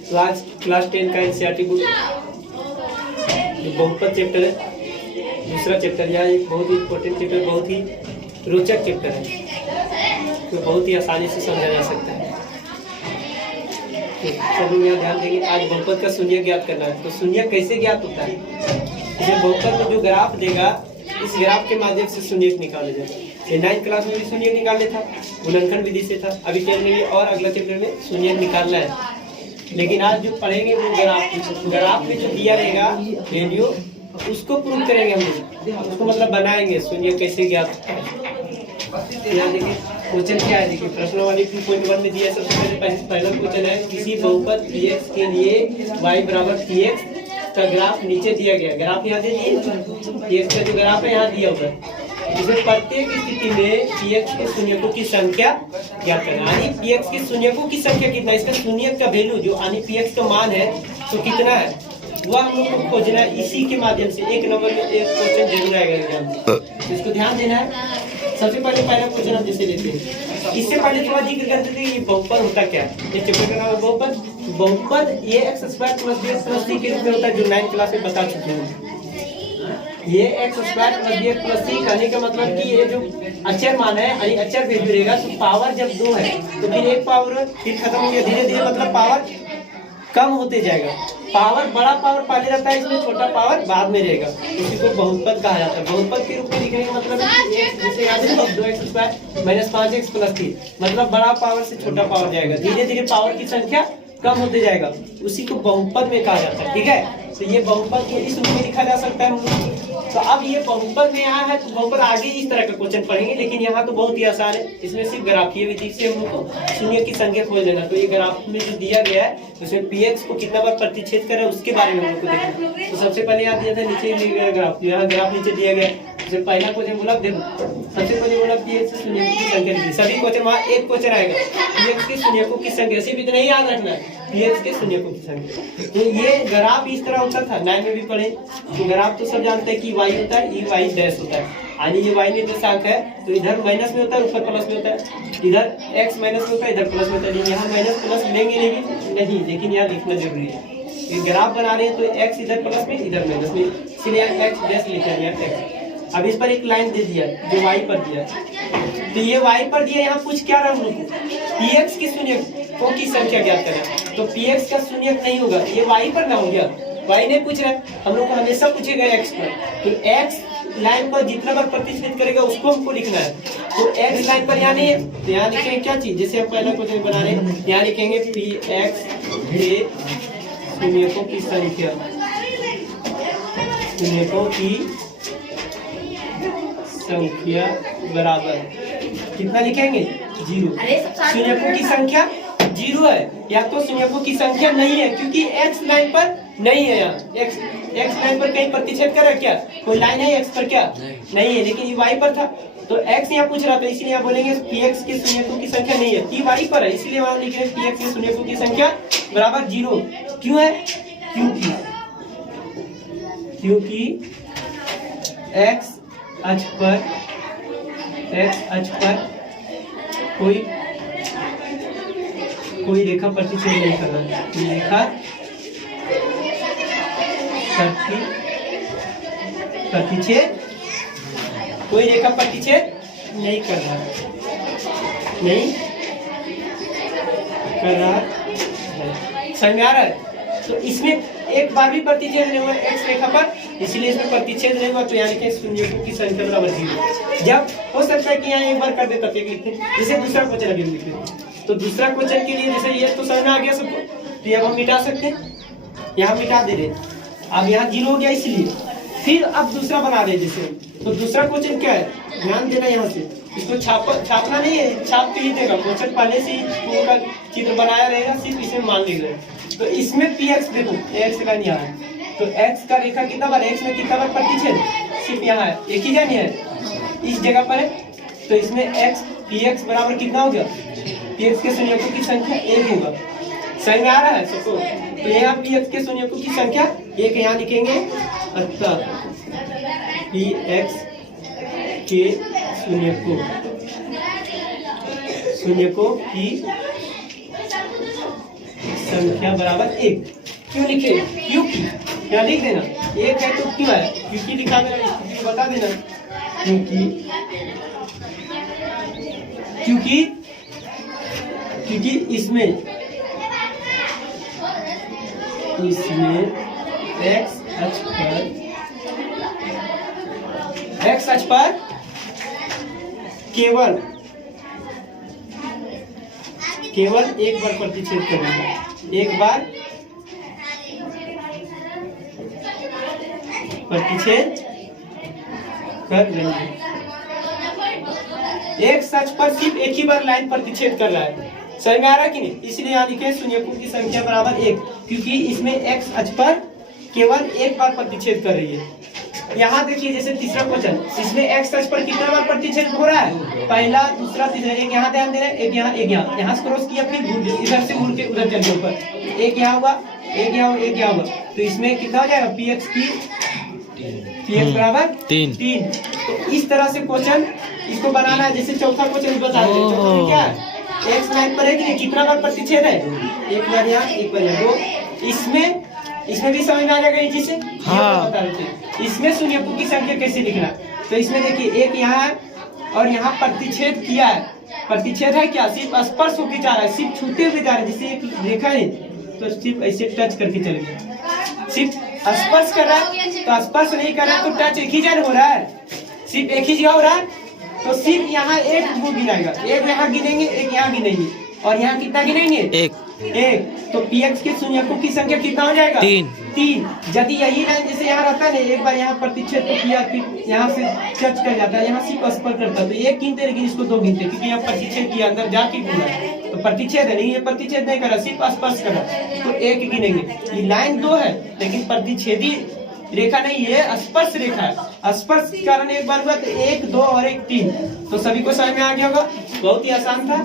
तो आज क्लास 10 का एनसीईआरटी बुक जो बहुपद चैप्टर है, दूसरा चैप्टर, यह एक बहुत ही इम्पोर्टेंट चैप्टर, बहुत ही रोचक चैप्टर है, तो बहुत ही आसानी से समझा जा सकता है। सब लोग यहाँ ध्यान देंगे। आज बहुपद का शून्य ज्ञात करना है। तो शून्य कैसे ज्ञात होता है? जैसे बहुपद में जो ग्राफ देगा, इस ग्राफ के माध्यम से शून्य निकाला जाता है। ये 9th क्लास में भी शून्य निकालने था, गुणनखंड विधि से था। अभी टेन में और अगला चैप्टर में शून्य निकालना है। लेकिन आज जो पढ़ेंगे वो ग्राफ में जो दिया रहेगा वैल्यू, उसको प्रूव करेंगे हम लोग, उसको मतलब बनाएंगे शून्य कैसे ज्ञात होता है। यहाँ देखिए क्वेश्चन क्या है, देखिए प्रश्न वाली 2.1 में दिया है। सबसे पहला क्वेश्चन है, किसी बहुपद px के लिए y बराबर px का ग्राफ नीचे दिया गया। ग्राफ यहाँ दे दिए, px का जो ग्राफ है यहाँ दिया हुआ है। इसमें प्रत्येक स्थिति में px के शून्यकों की संख्या ज्ञात करना, यानी px के शून्यकों की संख्या कितना, इसका शून्य का वैल्यू जो यानी px का मान है तो कितना है, वह हम लोग को खोजना है। इसी के माध्यम से एक नंबर में एक क्वेश्चन जरूर आएगा एग्जाम में, इसको ध्यान देना है। सबसे पहले पहला क्वेश्चन हम जैसे लेते हैं, इससे पहले थोड़ा जिक्र करते थे ये बहुपद होता क्या है। ये चैप्टर का नाम है बहुपद। बहुपद ये x² + bx + c के रूप में होता है, जो 9th क्लास में बता चुके हैं। ये x² + bx + c कहने का मतलब कि ये जो अचर मान है, यानी अचर वैल्यू रहेगा, तो पावर जब 2 है तो फिर एक पावर फिर खत्म हो गया, धीरे धीरे मतलब पावर कम होते जाएगा। पावर बड़ा पावर पहले रहता है, इसमें छोटा पावर बाद में रहेगा, उसी को बहुपद कहा जाता है। बहुपद के रूप में लिखने का मतलब जैसे याद है 2x² - 5x + 3, मतलब बड़ा पावर से छोटा पावर जाएगा, धीरे धीरे पावर की संख्या कम होते जाएगा, उसी को बहुपद में कहा जाता है। ठीक है, तो ये बहुपद को इस रूप में लिखा जा सकता है। तो अब ये बहुपद में यहाँ है, तो बहुपद आगे इस तरह का क्वेश्चन पढ़ेंगे, लेकिन यहाँ तो बहुत ही आसान है। इसमें सिर्फ ग्राफीय विधि से हम लोग को शून्य की संख्या खोज लेना। तो ये ग्राफ में जो दिया गया है उसमें px को कितना बार प्रतिच्छेद कर रहा है उसके बारे में हम लोग को देखना। तो सबसे पहले यहाँ दिया था नीचे दिया गया ग्राफ, यहाँ ग्राफ नीचे दिया गया। जैसे पहला क्वेश्चन बोला, देखो सबसे पहले बोला px से शून्यकों की संख्या लिखी। सभी क्वेश्चन वहाँ एक क्वेश्चन आएगा, px के शून्यकों की संख्या, सिर्फ इतना ही याद रखना है, px के शून्यकों की संख्या। तो ये ग्राफ इस तरह होता था, 9 में भी पढ़े। तो ग्राफ तो सब जानते हैं कि y होता है, ई वाई डैश होता है, यानी ये y निर्देशांक है, तो इधर माइनस में होता है, ऊपर प्लस में होता है। इधर x माइनस में होता है, इधर प्लस में होता है। यहाँ माइनस प्लस लेंगे नहीं, लेकिन यहाँ लिखना जरूरी है। ये ग्राफ बना रहे हैं तो x इधर प्लस में, इधर माइनस में, इसलिए x डैश लिखा गया x। अब इस पर एक लाइन दे दिया जो y पर दिया, तो ये y पर दिया। यहाँ पूछ क्या रहा हम लोग को, px की शून्यकों की संख्या ज्ञात करना। तो px का शून्यक नहीं होगा, ये y पर ना हो गया, y नहीं पूछ रहा है हम लोग को, हमेशा पूछेगा x पर। तो x लाइन पर जितना बार प्रतिच्छेद करेगा उसको हमको लिखना है। तो x लाइन पर यहाँ नहीं है, तो यहाँ लिखेंगे क्या चीज, जैसे हम पहला क्वेश्चन बना रहे हैं, यहाँ लिखेंगे px के शून्यकों की संख्या, शून्यकों की संख्या बराबर कितना लिखेंगे, 0। शून्यकों की संख्या 0 है, या तो शून्यकों की संख्या नहीं है, क्योंकि x लाइन पर नहीं है। यहाँ x लाइन पर कहीं प्रतिच्छेद कर रहा क्या, कोई लाइन है x पर क्या नहीं है, लेकिन ये y पर था। तो x यहाँ पूछ रहा था, इसलिए यहाँ बोलेंगे px के शून्यकों की संख्या नहीं है, t y पर है, इसलिए वहां लिखे px के शून्यकों की संख्या बराबर 0। क्यों है, क्योंकि x अक्ष पर कोई रेखा प्रतिच्छेद नहीं कर रहा है, रेखा प्रतिच्छेद, कोई रेखा प्रतिच्छेद नहीं कर रहा है, समझ आ रहा है। तो इसमें एक बार भी प्रतिच्छेद नहीं हुआ x रेखा पर, इसलिए इसमें प्रतिच्छेद नहीं हुआ, तो यानी कि शून्यकों की संख्या बराबर 0। जब हो सकता है कि यहाँ एक बार कर देता तो लिखते, जैसे दूसरा क्वेश्चन अभी लिखते। तो दूसरा क्वेश्चन के लिए जैसे ये तो समझ में आ गया सबको, तो अब हम मिटा सकते हैं, यहाँ मिटा दे रहे, अब यहाँ 0 हो गया, इसलिए फिर अब दूसरा बना रहे जैसे। तो दूसरा क्वेश्चन क्या है, ध्यान देना, यहाँ से इसको छापना नहीं है, छाप के ही देगा क्वेश्चन, पहले से ही का चित्र बनाया रहेगा, सिर्फ इसमें मान लिख रहे। तो इसमें px देखो, x लाइन यहाँ है, तो x का रेखा कितना बार, x में कितना बार प्रतिच्छेद, सिर्फ यहाँ है, एक ही जानी है, इस जगह पर है। तो इसमें px बराबर कितना हो गया, px के शून्यकों की संख्या 1 होगा, समझ में आ रहा है सबको। तो यहाँ px के शून्यकों की संख्या 1 यहाँ लिखेंगे, अतः px के शून्यकों की संख्या बराबर 1। क्यों लिखे? क्योंकि क्या लिख देना, 1 है तो क्यों है, क्योंकि लिखा देना, स्थिति को बता देना। क्योंकि इसमें x अक्ष पर केवल एक बार प्रतिच्छेद करेगा, एक बार प्रतिच्छेद कर रही है। एक सच पर सिर्फ एक ही बार लाइन प्रतिच्छेद कर रहा है। समझ में आ रहा है कि नहीं? इसलिए यहाँ लिखे शून्यकों की संख्या बराबर 1, क्योंकि इसमें x अक्ष पर केवल एक बार प्रतिच्छेद कर रही है। यहाँ देखिए जैसे तीसरा क्वेश्चन, इसमें x अक्ष पर कितना बार प्रतिच्छेद हो रहा है? पहला, दूसरा, तीसरा। एक यहाँ ध्यान देना, एक यहाँ, एक यहाँ, यहाँ से क्रॉस किया, फिर इधर से मुड़ के उधर चल गया ऊपर, एक यहाँ हुआ, एक यहाँ, एक यहाँ हुआ, तो इसमें कितना हो जाएगा? px बराबर 3। तो इस तरह से क्वेश्चन इसको बनाना है। जैसे चौथा क्वेश्चन बता दें, चौथा में क्या है? x लाइन पर है कि कितना बार प्रतिच्छेद है? एक बार यहाँ, एक बार यहाँ। तो इसमें भी समझ में आ जाएगा ये चीज से। हाँ। बता देते हैं इसमें शून्यकों की संख्या कैसे लिखना। तो इसमें देखिए एक यहाँ और यहाँ प्रतिच्छेद किया है। प्रतिच्छेद है क्या? सिर्फ स्पर्श होकर जा रहा है, सिर्फ छूते हुए जा रहा है। जैसे एक रेखा है तो सिर्फ ऐसे टच करके चले गए, सिर्फ स्पर्श कर रहा है, तो स्पर्श नहीं कर रहा है तो टच एक ही जगह हो रहा है, सिर्फ एक ही जगह हो रहा है। तो सिर्फ यहाँ एक वो गिनाएगा, एक यहाँ गिनेंगे, एक यहाँ गिनेंगे, और यहाँ कितना गिनेंगे? एक। तो px के शून्यकों की संख्या कितना हो जाएगा? 3। यदि यही लाइन जैसे यहाँ रहता है ना, एक बार यहाँ प्रतिच्छेद तो किया, फिर यहाँ से टच कर जाता है, यहाँ सिर्फ स्पर्श करता है, तो एक गिनते, लेकिन इसको 2 गिनते, क्योंकि यहाँ प्रतिच्छेद किया, अंदर जाके गिना, तो प्रतिच्छेद है नहीं, ये प्रतिच्छेद नहीं करा, सिर्फ स्पर्श करा, तो 1 गिनेंगे। ये लाइन 2 है, लेकिन प्रतिच्छेदी रेखा नहीं है, स्पर्श रेखा है। स्पर्श के कारण एक बार हुआ, तो 1, 2 और 1, 3। तो सभी को समझ में आ गया होगा, बहुत ही आसान था।